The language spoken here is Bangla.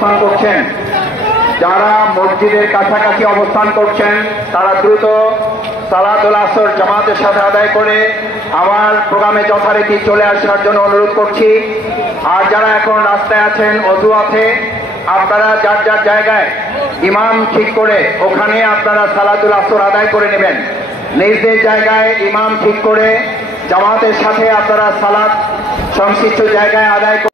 অবস্থান করছেন, যারা মসজিদের কাছাকাছি অবস্থান করছেন তারা দ্রুত সালাতুল আসর জামাতের সাথে আদায় করে আমার প্রোগ্রামে যথারীতি চলে আসার জন্য অনুরোধ করছি। আর যারা এখন রাস্তায় আছেন, অজু আছে, আপনারা যার যার জায়গায় ইমাম ঠিক করে ওখানে আপনারা সালাতুল আসর আদায় করে নেবেন। নিজের জায়গায় ইমাম ঠিক করে জামাতের সাথে আপনারা সালাত সংশ্লিষ্ট জায়গায় আদায়